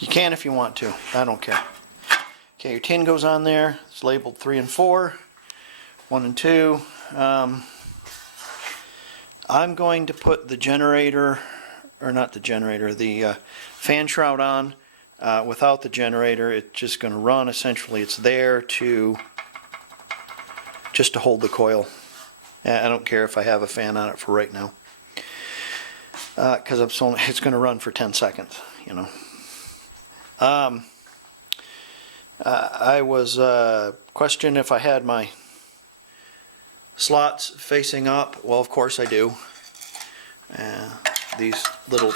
You can if you want to. I don't care. Okay, your tin goes on there. It's labeled 3 and 4, 1 and 2. I'm going to put the generator, or not the generator, the fan shroud on. Without the generator, it's just going to run. Essentially, it's there to just to hold the coil. I don't care if I have a fan on it for right now, because it's going to run for 10 seconds. You know. I was questioned if I had my slots facing up. Well, of course I do. These little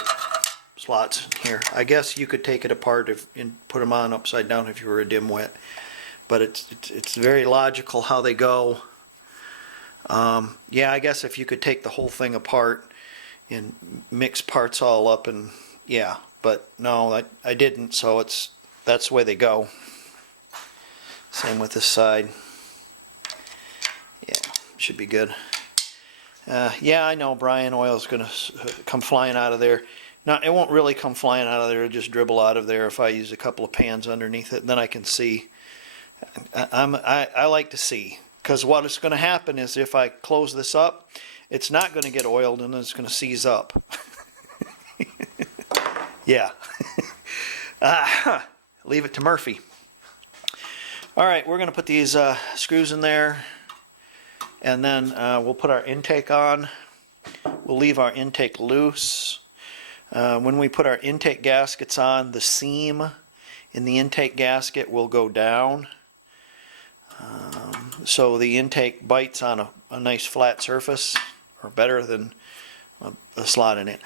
slots here. I guess you could take it apart and put them on upside down if you were a dimwit. But it's very logical how they go. Yeah, I guess if you could take the whole thing apart and mix parts all up, and yeah. But no, I didn't. So that's the way they go. Same with this side. Yeah, should be good. Yeah, I know, Brian, oil's going to come flying out of there. No, it won't really come flying out of there. It'll just dribble out of there if I use a couple of pans underneath it. Then I can see. I like to see. Because what is going to happen is if I close this up, it's not going to get oiled and it's going to seize up. Yeah. Leave it to Murphy. All right, we're going to put these screws in there. And then we'll put our intake on. We'll leave our intake loose. When we put our intake gaskets on, the seam in the intake gasket will go down. So the intake bites on a nice flat surface, or better than a slot in it.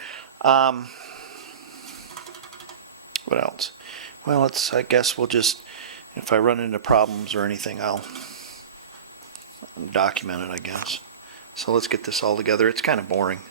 What else? Well, I guess we'll just, if I run into problems or anything, I'll document it, I guess. So let's get this all together. It's kind of boring.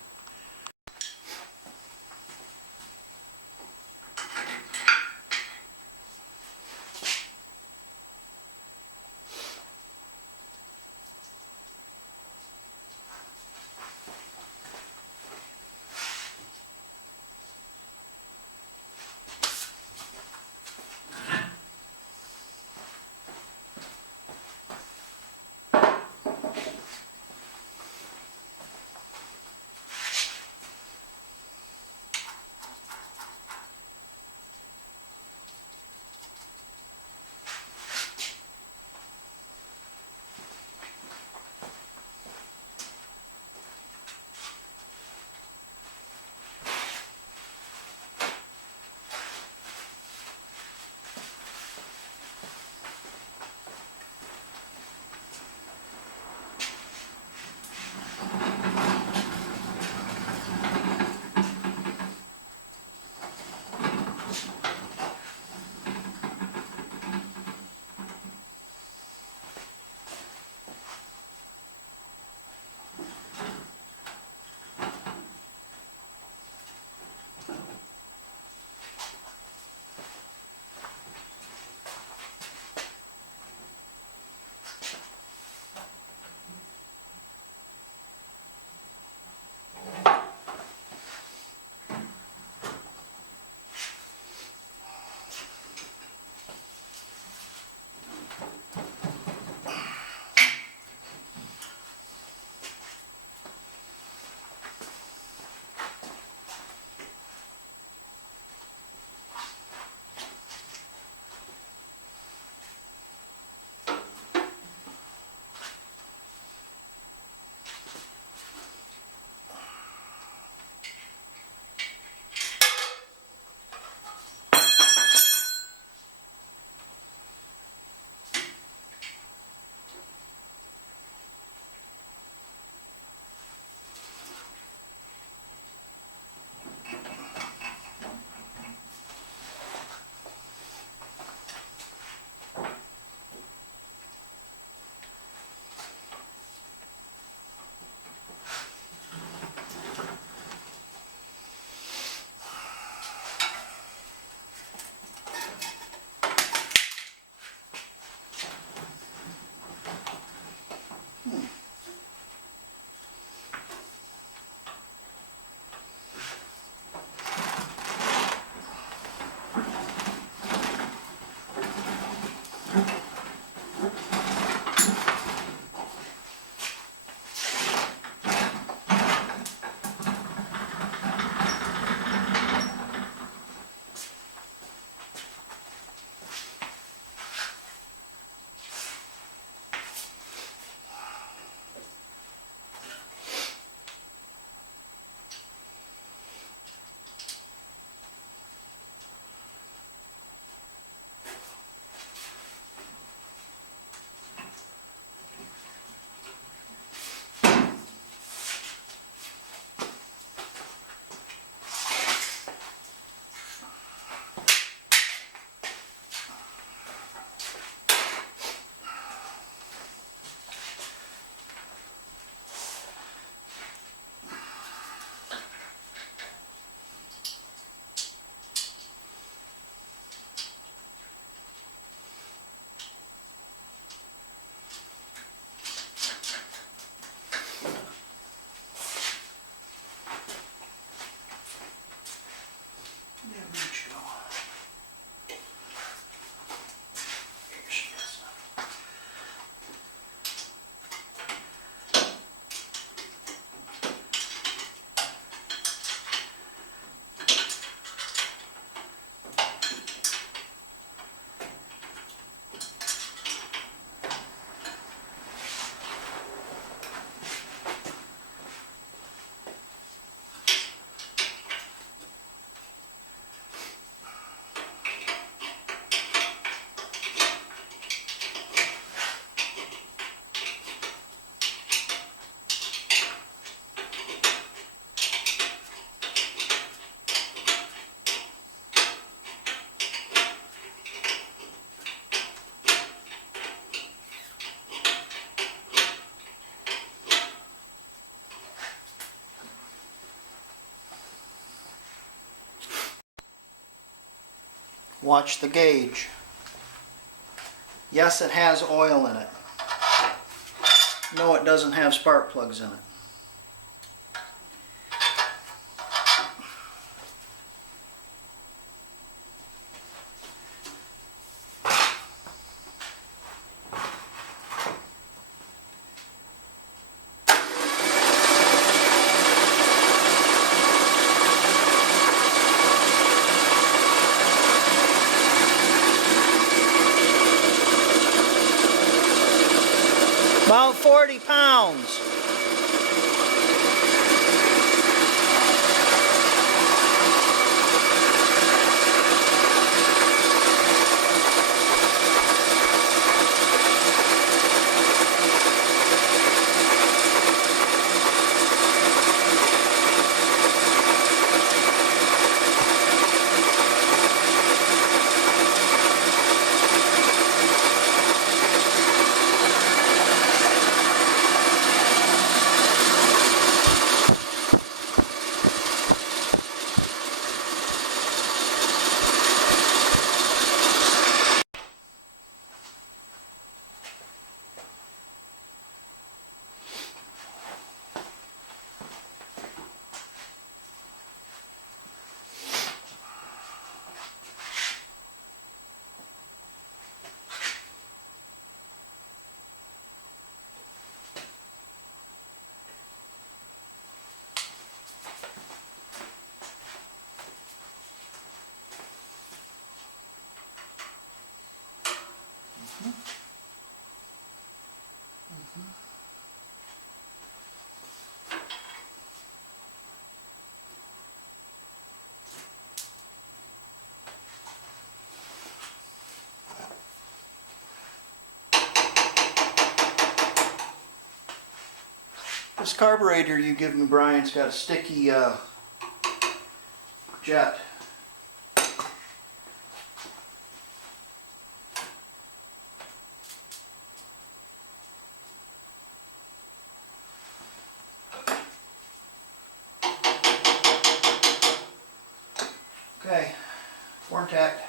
Watch the gauge. Yes, it has oil in it. No, it doesn't have spark plugs in it. About 40 pounds. This carburetor you give me, Brian's got a sticky jet. Okay, contact.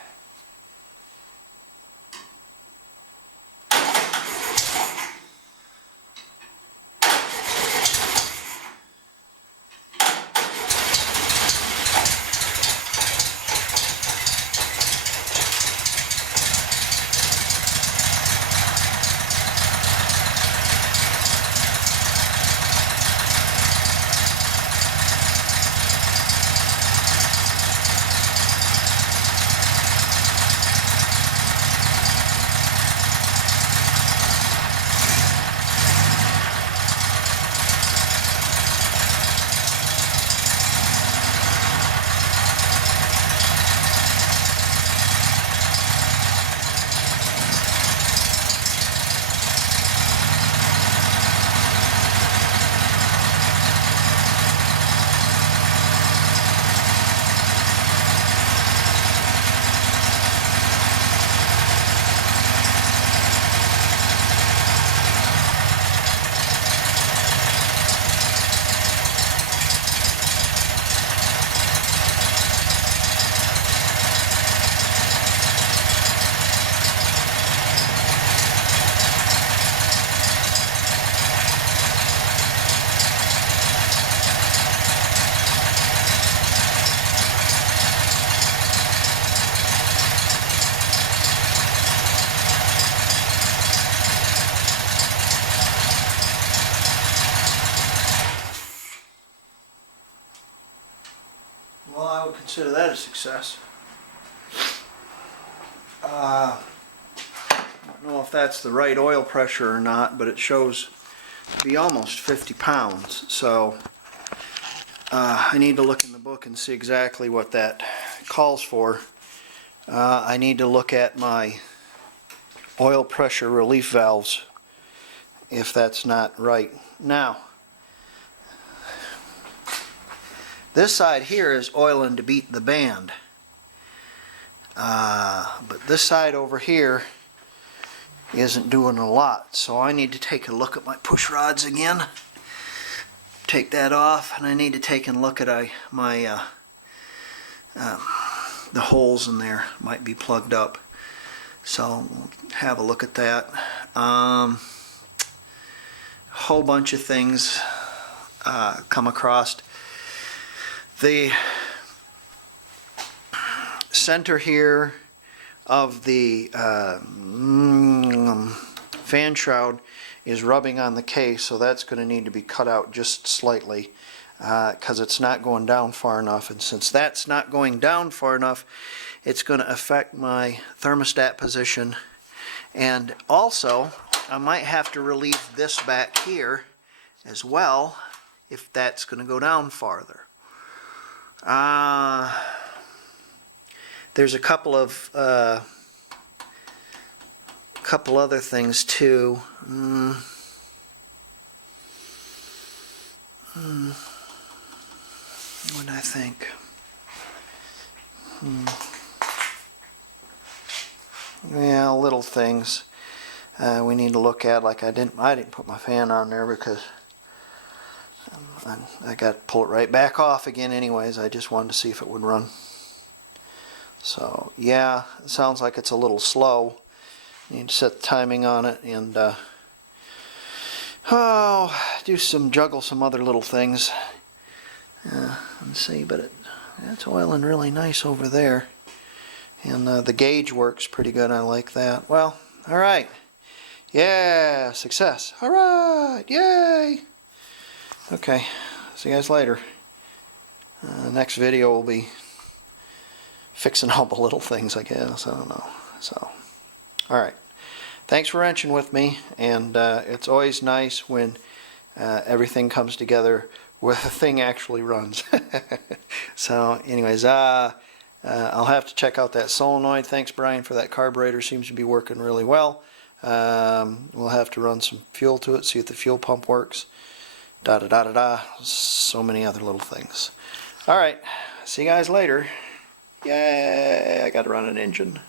Well, I would consider that a success. I don't know if that's the right oil pressure or not, but it shows to be almost 50 pounds. So I need to look in the book and see exactly what that calls for. I need to look at my oil pressure relief valves if that's not right. Now, this side here is oiling to beat the band. But this side over here isn't doing a lot. So I need to take a look at my push rods again. Take that off, and I need to take a look at my the holes in there might be plugged up. So we'll have a look at that. Whole bunch of things come across. The center here of the fan shroud is rubbing on the case, so that's going to need to be cut out just slightly because it's not going down far enough, and since that's not going down far enough, it's going to affect my thermostat position. And also I might have to relieve this back here as well if that's going to go down farther. There's a couple of other things too. What do I think? Yeah, little things we need to look at. Like I didn't put my fan on there because I got to pull it right back off again anyways. I just wanted to see if it would run. So yeah, it sounds like it's a little slow. Need to set the timing on it and juggle some other little things. Let's see, but it's oiling really nice over there, and the gauge works pretty good. I like that. Well, all right, yeah, success. All right, yay. Okay, see you guys later. Next video will be fixing all the little things, I guess. I don't know. So, all right. Thanks for wrenching with me, and it's always nice when everything comes together where the thing actually runs. So, anyways, I'll have to check out that solenoid. Thanks, Brian, for that carburetor. Seems to be working really well. We'll have to run some fuel to it, see if the fuel pump works. So many other little things. All right, see you guys later. Yay, I got to run an engine.